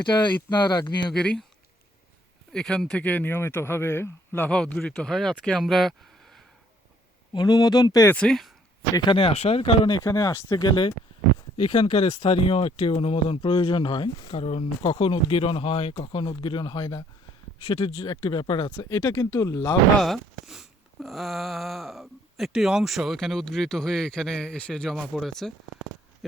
এটা ইতনার আগ্নেয়গিরি। এখান থেকে নিয়মিতভাবে লাভা উদ্গীরিত হয়। আজকে আমরা অনুমোদন পেয়েছি এখানে আসার, কারণ এখানে আসতে গেলে এখানকার স্থানীয় একটি অনুমোদন প্রয়োজন হয়, কারণ কখন উদ্গীরণ হয় কখন উদ্গীরণ হয় না সেটির একটি ব্যাপার আছে। এটা কিন্তু লাভা একটি অংশ এখানে উদ্গীরিত হয়ে এখানে এসে জমা পড়েছে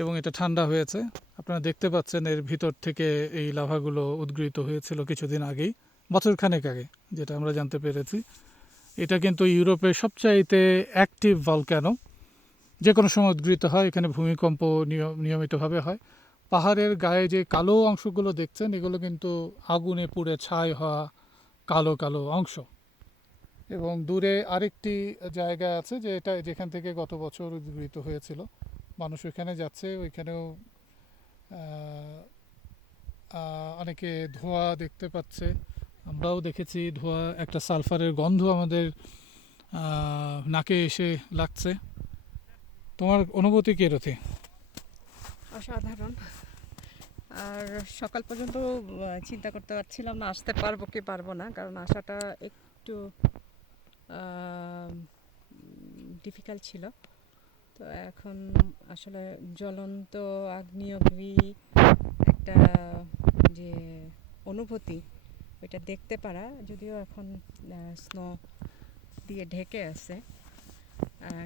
এবং এটা ঠান্ডা হয়েছে। আপনারা দেখতে পাচ্ছেন এর ভিতর থেকে এই লাভাগুলো উদ্গীরিত হয়েছিল কিছুদিন আগেই, বছরখানেক আগে, যেটা আমরা জানতে পেরেছি। এটা কিন্তু ইউরোপের সবচাইতে অ্যাক্টিভ ভলক্যানো, যে কোনো সময় উদ্গীরিত হয়। এখানে ভূমিকম্প নিয়মিতভাবে হয়। পাহাড়ের গায়ে যে কালো অংশগুলো দেখছেন এগুলো কিন্তু আগুনে পুড়ে ছাই হওয়া কালো কালো অংশ। এবং দূরে আরেকটি জায়গা আছে যে এটা যেখান থেকে গত বছর উদ্গীরিত হয়েছিল। মানুষ ওইখানে যাচ্ছে, ওইখানেও অনেকে ধোঁয়া দেখতে পাচ্ছে, আমরাও দেখেছি ধোঁয়া, একটা সালফারের গন্ধ আমাদের নাকে এসে লাগছে। তোমার অনুভূতি কী রথি? অসাধারণ। আর সকাল পর্যন্ত চিন্তা করতে পারছিলাম না আসতে পারবো কি পারবো না, কারণ আসাটা একটু ডিফিকাল্ট ছিল। তো এখন আসলে জ্বলন্ত আগ্নেয়গিরি একটা যে অনুভূতি, ওইটা দেখতে পারা, যদিও এখন স্নো দিয়ে ঢেকে আছে,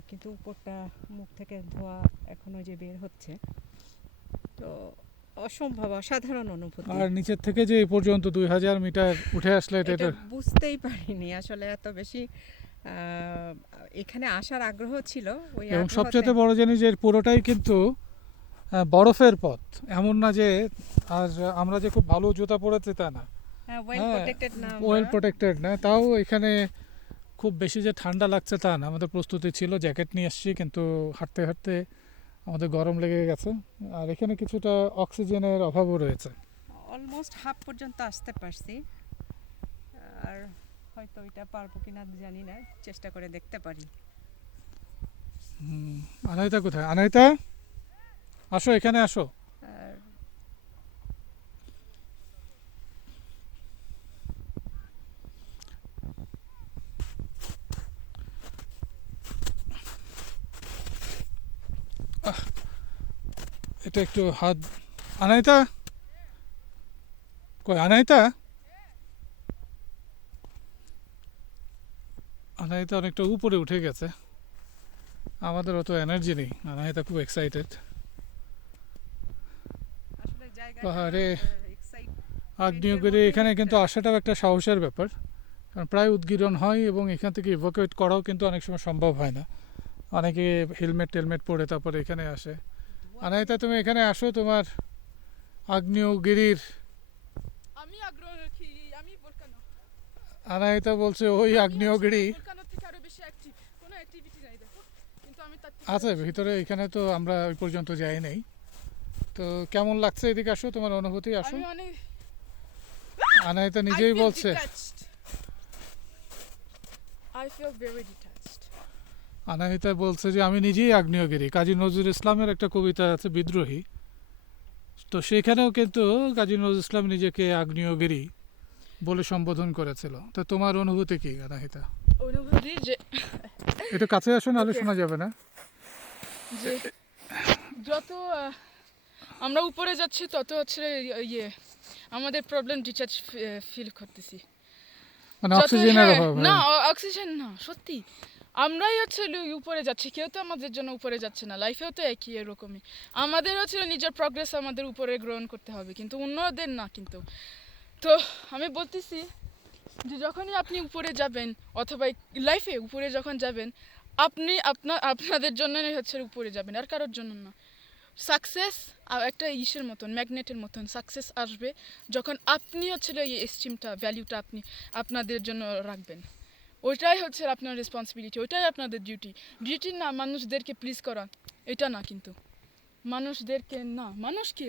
কিন্তু উপরটা মুখ থেকে ধোঁয়া এখনো যে বের হচ্ছে, তো অসম্ভব অসাধারণ অনুভূতি। আর নিচের থেকে যে এই পর্যন্ত 2000 মিটার উঠে আসলে এটা বুঝতেই পারিনি আসলে এত বেশি এখানে আসার আগ্রহ ছিল। ওই এবং আগ্রহতে সবচেয়ে বড় জিনিস যে পুরোটাই কিন্তু বরফের পথ, এমন না যে আর আমরা যে খুব ভালো জুতা পরেছি তা না, ওয়েল প্রোটেক্টেড না, ওয়েল প্রোটেক্টেড না, তাও এখানে খুব বেশি যে ঠান্ডা লাগছে তা না। আমাদের প্রস্তুতি ছিল, জ্যাকেট নিয়ে এসেছি, কিন্তু হাঁটতে হাঁটতে আমাদের গরম লেগে গেছে। আর এখানে কিছুটা অক্সিজেনের অভাবও রয়েছে। অলমোস্ট হাফ পর্যন্ত আসতে পারছি, আর হয়তো এটা পারবো কিনা জানি না, চেষ্টা করে দেখতে পারি। আনাইতা কোথায়? আনাইতা, আসো, এখানে আসো। আর এটা একটু হাত, আনাইতা কই? আনাইতা, আনাইতা অনেকটা উপরে উঠে গেছে, আমাদের অত এনার্জি নেই। আনাইতা খুব এক্সাইটেড। আসলে জায়গাটা পাহাড়ে এক্সাইটমেন্টের আগ্নেয়গিরি, মধ্যেই এখানে কিন্তু একটা আসাটাও একটা সাহসের ব্যাপার, কারণ প্রায় উদ্গীরণ হয় এবং এখান থেকে ইভোকুয়েট করাও কিন্তু অনেক সময় সম্ভব হয় না। অনেকে হেলমেট টেলমেট পরে তারপরে এখানে আসে। ধোঁয়া আনাইতা, তুমি এখানে আসো, তোমার আগ্নেয়গিরির। আমি আগ্রহ রাখি, আমি ভলকানো। আনাইতা বলছে ওই আগ্নেয়গিরি ভলকানো থেকে আরো বেশি অ্যাক্টিভ, কোনো অ্যাক্টিভিটি নাই দেখো, কিন্তু আমি তার থেকে আছে ভিতরে। এখানে তো আমরা ওই পর্যন্ত যাই নাই। তো কেমন লাগছে? এদিকে আসো, তোমার অনুভূতি আসো। আমি অনেক আনাইতা নিজেই বলছে, I feel very detached. Anahita বলছে যে আমি নিজেই আগ্নেয়গিরি। কাজী নজরুল ইসলামের একটা কবিতা আছে বিদ্রোহী, তো সেখানেও কিন্তু কাজী নজরুল ইসলাম নিজেকে আগ্নেয়গিরি বলে সম্বোধন করেছিল। তো তোমার অনুভূতি কি আনাহিতা? অনুভূতি যে একটু কাছে আসো, নাহলে Okay. শোনা যাবে না। যে যত আমরা উপরে যাচ্ছি তত হচ্ছে ইয়ে আমাদের প্রবলেম ডিচার্জ ফিল করতেছি। মানে যত অক্সিজেনের হ্যাঁ, অভাব। না হ্যাঁ, অক্সিজেন না, সত্যি আমরাই হচ্ছে উপরে যাচ্ছি, কেউ তো আমাদের জন্য উপরে যাচ্ছে না। লাইফেও তো একই এরকমই, আমাদের হচ্ছে নিজের প্রগ্রেস আমাদের উপরে গ্রহণ করতে হবে, কিন্তু অন্যদের না। কিন্তু তো আমি বলতেছি যে যখনই আপনি উপরে যাবেন, অথবা লাইফে উপরে যখন যাবেন, আপনি আপনাদের জন্যই হচ্ছে উপরে যাবেন, আর কারোর জন্য না। সাকসেস একটা ইসের মতন, ম্যাগনেটের মতন সাকসেস আসবে যখন আপনি হচ্ছে এই এস্টিমটা, ভ্যালিউটা আপনি আপনাদের জন্য রাখবেন। ওইটাই হচ্ছে আপনার রেসপন্সিবিলিটি, ওইটাই আপনাদের ডিউটি না মানুষদেরকে প্লিজ করা, এটা না। কিন্তু মানুষদেরকে না, মানুষকে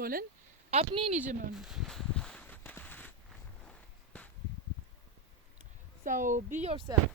বলেন, আপনিই নিজে মানুষ। So be yourself.